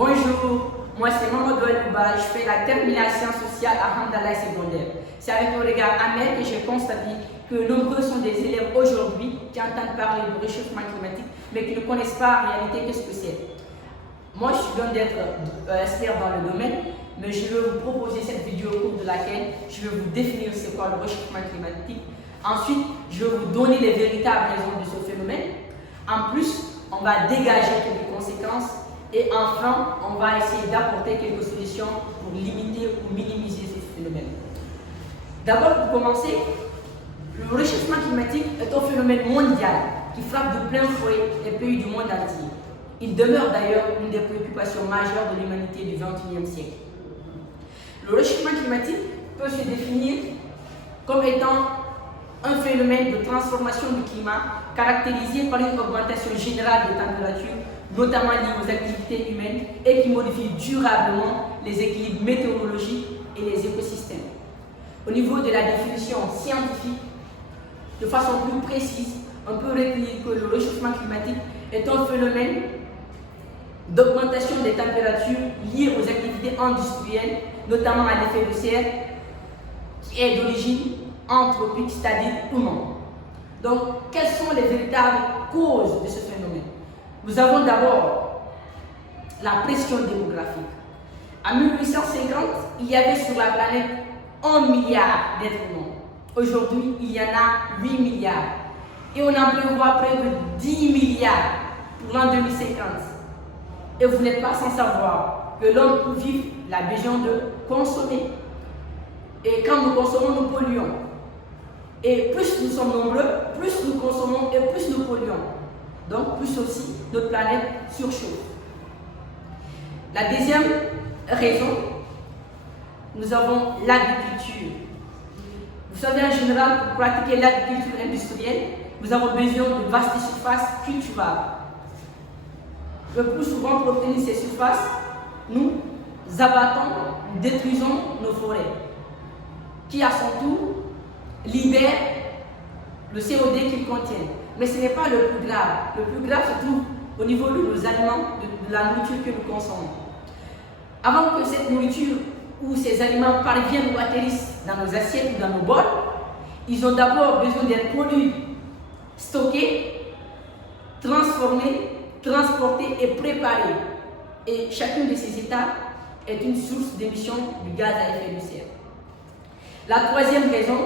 Bonjour, moi c'est Mamadou Alouba, je fais la termination sociale à Hamdallah secondaire. C'est avec un regard amer que j'ai constaté que nombreux sont des élèves aujourd'hui qui entendent parler du réchauffement climatique mais qui ne connaissent pas en réalité qu'est-ce que c'est. Moi je suis loin d'être expert dans le domaine, mais je vais vous proposer cette vidéo au cours de laquelle je vais vous définir c'est quoi le réchauffement climatique. Ensuite, je vais vous donner les véritables raisons de ce phénomène. En plus, on va dégager quelques conséquences. Et enfin, on va essayer d'apporter quelques solutions pour limiter ou minimiser ce phénomène. D'abord, pour commencer, le réchauffement climatique est un phénomène mondial qui frappe de plein fouet les pays du monde entier. Il demeure d'ailleurs une des préoccupations majeures de l'humanité du XXIe siècle. Le réchauffement climatique peut se définir comme étant un phénomène de transformation du climat caractérisé par une augmentation générale des températures, notamment liées aux activités humaines et qui modifie durablement les équilibres météorologiques et les écosystèmes. Au niveau de la définition scientifique, de façon plus précise, on peut retenir que le réchauffement climatique est un phénomène d'augmentation des températures liées aux activités industrielles, notamment à l'effet de serre, qui est d'origine anthropique, c'est-à-dire humaine. Donc, quelles sont les véritables causes de ce phénomène? Nous avons d'abord la pression démographique. En 1850, il y avait sur la planète 1 milliard d'êtres humains. Aujourd'hui, il y en a 8 milliards. Et on en prévoit près de 10 milliards pour l'an 2050. Et vous n'êtes pas sans savoir que l'homme pour vivre a besoin de consommer. Et quand nous consommons, nous polluons. Et plus nous sommes nombreux, plus nous consommons et plus nous polluons. Donc, plus aussi, notre planète surchauffe. La deuxième raison, nous avons l'agriculture. Vous savez, en général, pour pratiquer l'agriculture industrielle, nous avons besoin de vastes surfaces cultivables. Le plus souvent, pour obtenir ces surfaces, nous abattons, nous détruisons nos forêts, qui à son tour libèrent le CO2 qu'ils contiennent. Mais ce n'est pas le plus grave. Le plus grave se trouve au niveau de nos aliments, de la nourriture que nous consommons. Avant que cette nourriture ou ces aliments parviennent ou atterrissent dans nos assiettes ou dans nos bols, ils ont d'abord besoin d'être produits, stockés, transformés, transportés et préparés. Et chacune de ces étapes est une source d'émission du gaz à effet de serre. La troisième raison,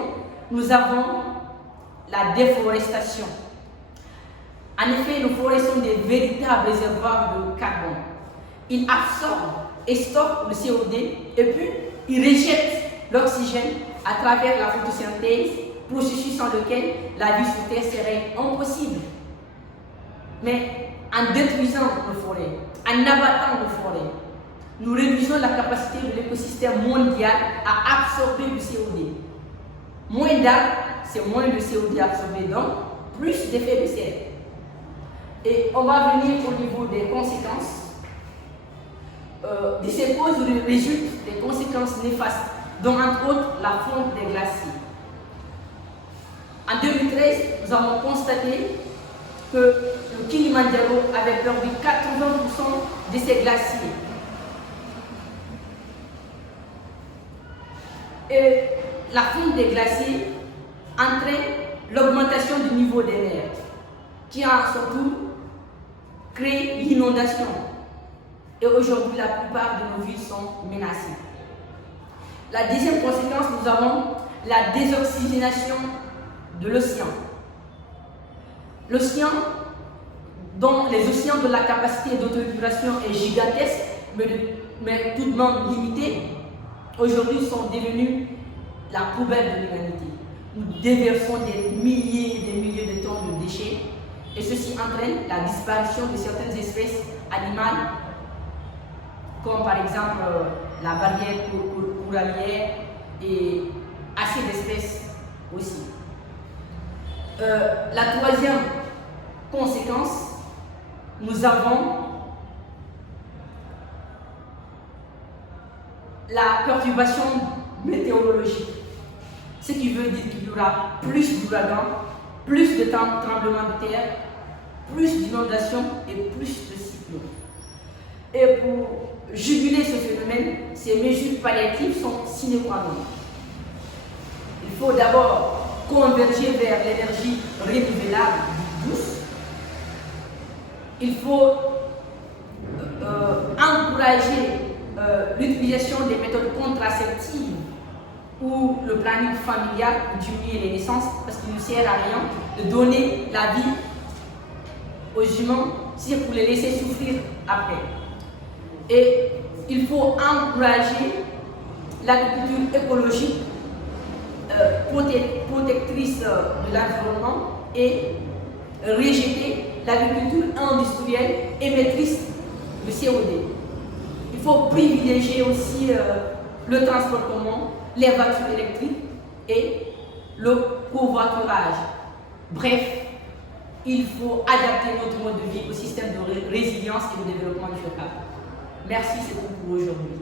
nous avons la déforestation. En effet, nos forêts sont des véritables réservoirs de carbone. Ils absorbent et stockent le CO2 et puis ils rejettent l'oxygène à travers la photosynthèse, processus sans lequel la vie sur Terre serait impossible. Mais en détruisant nos forêts, en abattant nos forêts, nous réduisons la capacité de l'écosystème mondial à absorber du CO2. Moins d'arbres, c'est moins de CO2 absorbé, donc plus d'effet de serre. Et on va venir au niveau des conséquences. De ces causes résultent des conséquences néfastes, dont entre autres la fonte des glaciers. En 2013, nous avons constaté que le Kilimandjaro avait perdu 80% de ses glaciers. Et la fonte des glaciers entraîne l'augmentation du niveau des mers, qui en son tour crée l'inondation. Et aujourd'hui, la plupart de nos villes sont menacées. La deuxième conséquence, nous avons la désoxygénation de l'océan. L'océan, dont les océans de la capacité d'autoréguration est gigantesque, mais tout de même limitée, aujourd'hui sont devenus la poubelle de l'humanité. Nous déversons des milliers et des milliers de tonnes de déchets et ceci entraîne la disparition de certaines espèces animales, comme par exemple la barrière corallière et assez d'espèces aussi. La troisième conséquence, nous avons la perturbation météorologique, ce qui veut dire qu'il y aura plus d'ouragans, plus de tremblements de terre, plus d'inondations et plus de cyclones. Et pour juguler ce phénomène, ces mesures palliatives sont sine qua non. Il faut d'abord converger vers l'énergie renouvelable douce. Il faut encourager l'utilisation des méthodes contraceptives ou le planning familial pour diminuer les naissances, parce qu'il ne sert à rien de donner la vie aux humains si c'est pour les laisser souffrir après. Et il faut encourager l'agriculture écologique, protectrice de l'environnement, et rejeter l'agriculture industrielle émettrice de CO2. Il faut privilégier aussi le transport commun, les voitures électriques et le covoiturage. Bref, il faut adapter notre mode de vie au système de résilience et de développement durable. Merci, c'est tout pour aujourd'hui.